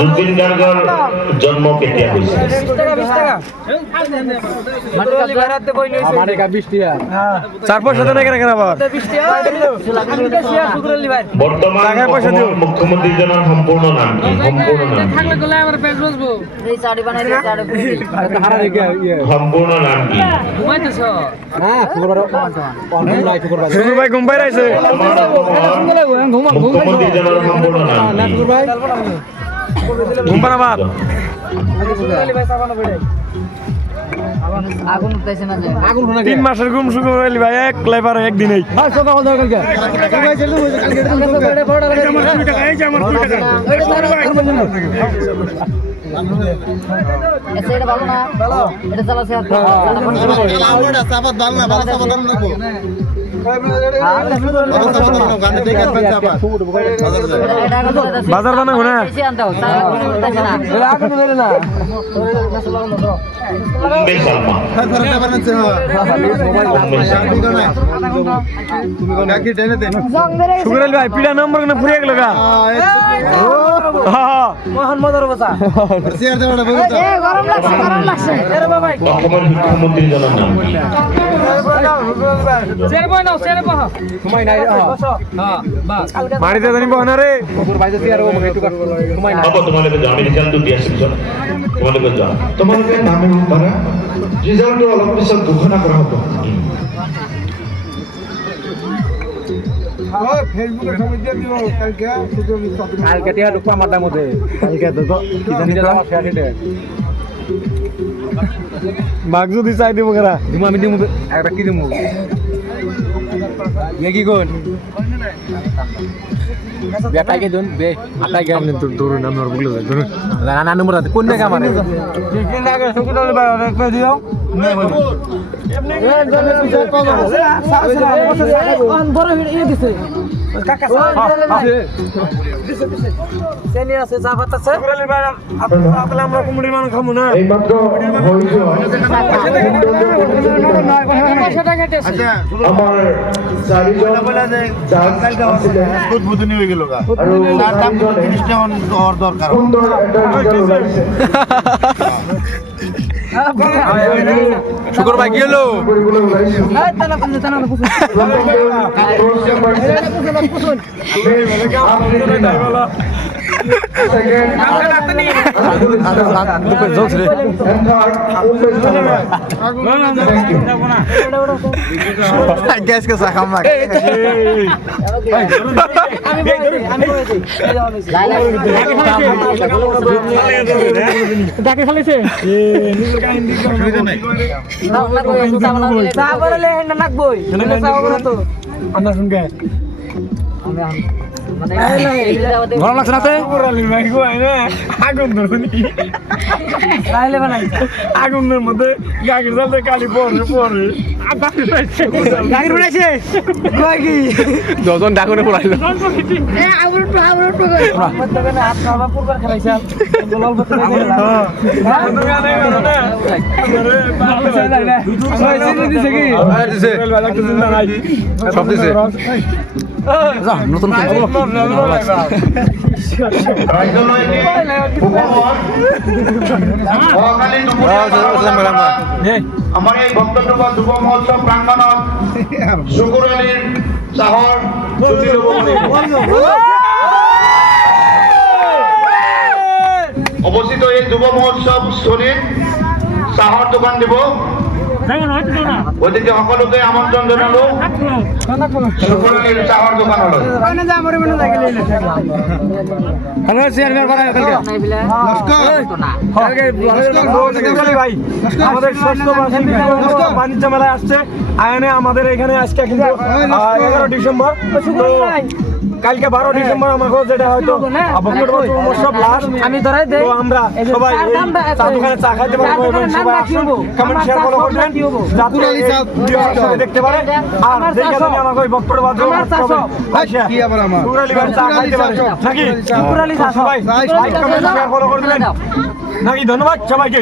জুবিন গাৰ্গৰ জন্ম কেতিয়া হৈছিল? বৰ্তমান মুখ্যমন্ত্ৰীজনৰ সম্পূৰ্ণ নাম কি? সম্পূৰ্ণ নাম কি? মুখ্যমন্ত্ৰীজনৰ সম্পূৰ্ণ নাম কি? 3 মাসের ঘুম শুরু হইলি ভাই একলাই পারো একদিনেই। বাজার বানাবো না শুক্রাল ভাই পিড়া নম্বর কেন ফুরিয়ে গেল গা মহান মজার বসা মুখ্যমন্ত্রীর জন্য নাম কি? মারিতে জানি বহনা রে তোমালোকে জানি ৰিজাল্টটো দিয়া পিছত তোমালোকে জানা তোমালোকে নামে পাৰা ৰিজাল্টটো অলপ পিছত ঘোষণা কৰা হ'ব। মাক যদি চাই দিব কেরা দিব আমি দিব একটা কি দিব কি কোন বেটাকে দন বে আটাই গাম তো দৌড় নাম নর বগলে দৌড় না নম্বর আছে কোন জায়গা মানে কি লাগে সুকুদাল ভাই অনেক কই দিও না বল বড় ইয়ে দিছে কাকা সেনি আছে চা পাতা আছে সুকুদাল ভাই আপনি আমরা কুমড়ি মান খামু না এই মাত্র হইছো আমার চারিজন কালকে উদ্বোধনী হয়ে গেল গা আর দাম 30 টাকা দরকার সুন্দর একটা রেজাল্ট হইছে। শুকর ভাই কি হলো গ্যাস কে সাকাম না ডাকে ফেলেছে ভালো লাগছে না আগুনের মধ্যে গাড়ির চালতে কালি পরে পরে গাড়ি উড়াইছে যখন ডাকুনে পড়াইল সব দিছে নতুন আমার এই ভক্তনগর যুব মহোৎসব প্রাঙ্গণত শুকুর আলীর চাহর অবস্থিত এই যুব মহোৎসৱ স্থলীত চাহৰ দোকান দিব। গতিকে সকলোকে আমন্ত্ৰণ জনালো শুকুৰ আলীৰ চাহৰ দোকানলৈ। বাণিজ্য মেলায় আসছে আয়নে আমাদের এখানে আজকে কিন্তু 11 ডিসেম্বর, কালকে 12 ডিসেম্বর আমাকে যেটা হয়তো সব লাস্ট আমি ধরাই দেই তো আমরা সবাই চা দোকানে চা খাইতে পারবো এবং সবাই আসুন কমেন্ট শেয়ার ফলো করবেন যাতে সবাই দেখতে পারে। আর দেখে তুমি আমাকে ওই বক্তব্য বাদ দাও কি আবার আমার পুরালি ভাই চা খাইতে পারে নাকি পুরালি চা সবাই লাইক কমেন্ট শেয়ার ফলো করে দিবেন নাকি। ধন্যবাদ সবাইকে,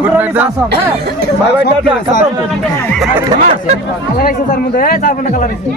পুরালি চা সব বাই বাই টাটা। কালার আছে তার মধ্যে চার ঘন্টা কালার আছে।